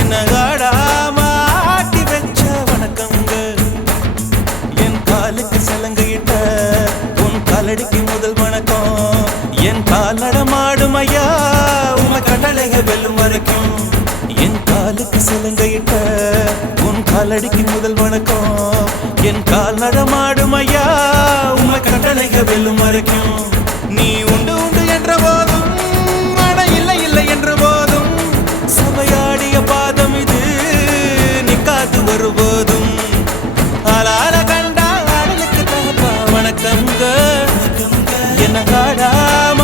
என்ன ஆடாம ஆட்டி வச்ச வணக்கங்க. என் காலுக்கு சலங்கையிட்ட உன் காலடிக்கு முதல் வணக்கம். என் கால் நடமாடும் ஐயா உம கட்டளைக வெல்லும் வரைக்கும். என் காலுக்கு சலங்கையிட்ட உன் காலடிக்கு முதல் வணக்கம். என் கால் நடமாடும் ஐயா உம கட்டளைக வெல்லும் வரைக்கும். நீ உண்டு உண்டு என்ற போதும் ஆனா இல்லை இல்லை என்ற போதும் சபையாடிய பாதம் இது நிக்காது வருபோதும். ஆளால கண்டா ஆடலுக்கு தகப்பா வணக்கங்க. என்ன ஆடாம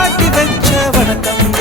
ஆட்டி வச்ச வணக்கங்க.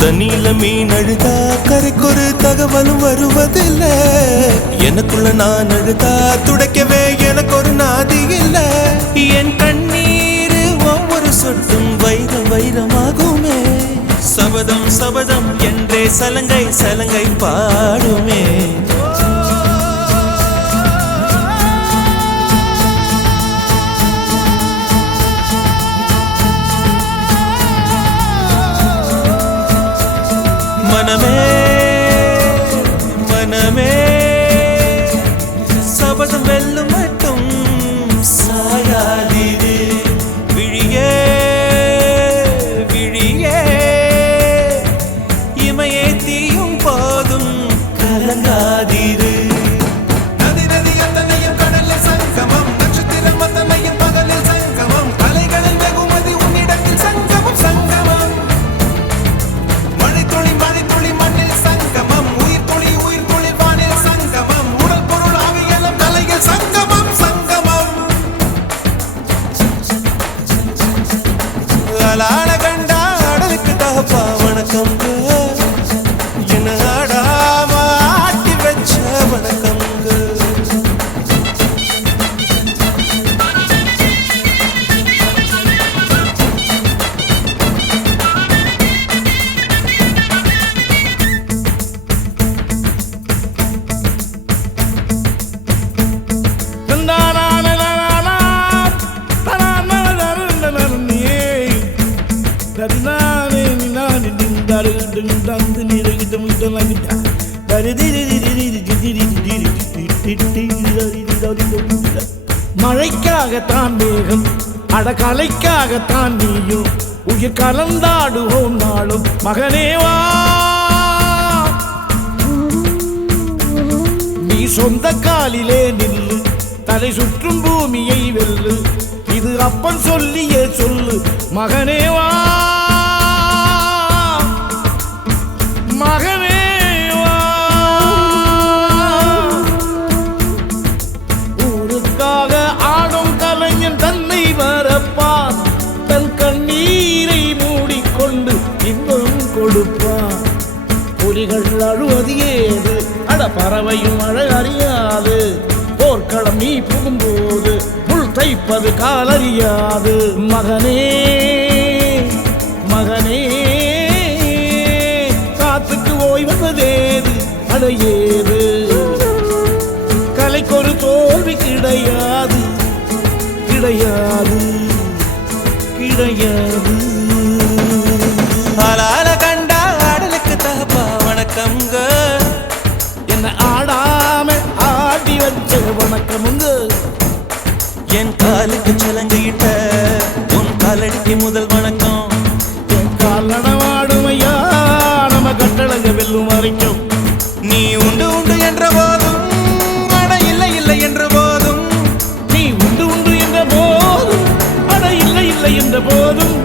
தண்ணியில மீன் அழுதா கரைக்கொரு தகவலும் வருவதில்லை. எனக்குள்ள நான் அழுதா துடைக்கவே எனக்கு ஒரு நாதி இல்லை. என் கண்ணீர் ஒவ்வொரு சொட்டும் வைரம் வைரமாகுமே. சபதம் சபதம் என்றே சலங்கை சலங்கை பாடுமே. மனமே மனமே சபதம் வெல்லும் மட்டும் சாயாதீரு. விழியே விழியே இமையே தீயும் போதும் கலங்காதீரு. நதி நதி அத்தனையும் கடலில் சங்கமம். நட்சத்திரம் அத்தனையும் பகலில் சங்கமம். அலைகளில் வெகுமதி உன்னிடத்தில் சங்கமம் சங்கமம். ஆளால கண்டா ஆடலுக்கு தகப்பா வணக்கங்க. என்ன ஆடாம ஆட்டி வச்ச வணக்கங்க. மழைக்காகத்தான் மேகம் அடகலைக்காகத்தான் நீயும் உயிர் கலந்தாடுவோம் நாளும் மகனேவா. நீ சொந்த காலிலே நில்லு தலை சுற்றும் பூமியை வெல்லு. இது அப்பன் சொல்லியே சொல்லு மகனேவா மகனேவா. ஊருக்காக ஆடும் கலைஞன் தன்னை வரப்பான். தன் கண்ணீரை மூடிக்கொண்டு இன்பம் கொடுப்பான். புலிகள் அழுவது ஏது அட பறவையும் அழ அறியாது. போர்க்களம் நீ புகும்போது முள் தைப்பது காலறியாது. மகனே மகனே காத்துக்கு ஓய்வதேது அடையேது. கலைக்கொரு தோல்வி கிடையாது கிடையாது கிடையாது. ஆளால கண்டா ஆடலுக்கு தகப்பா வணக்கங்க. என்ன ஆடாம ஆடி வச்ச வணக்கமுங்க. என் காலுக்கு சலங்கையிட்ட உன் காலடிக்கு முதல் வணக்கம். என் கால் நடமாடுமையா நம்ம கட்டளங்க வெல்லும் வரைக்கும். நீ உண்டு உண்டு என்ற போதும் அட இல்லை இல்லை என்ற போதும். நீ உண்டு உண்டு என்ற போதும் அட இல்லை இல்லை என்ற போதும்.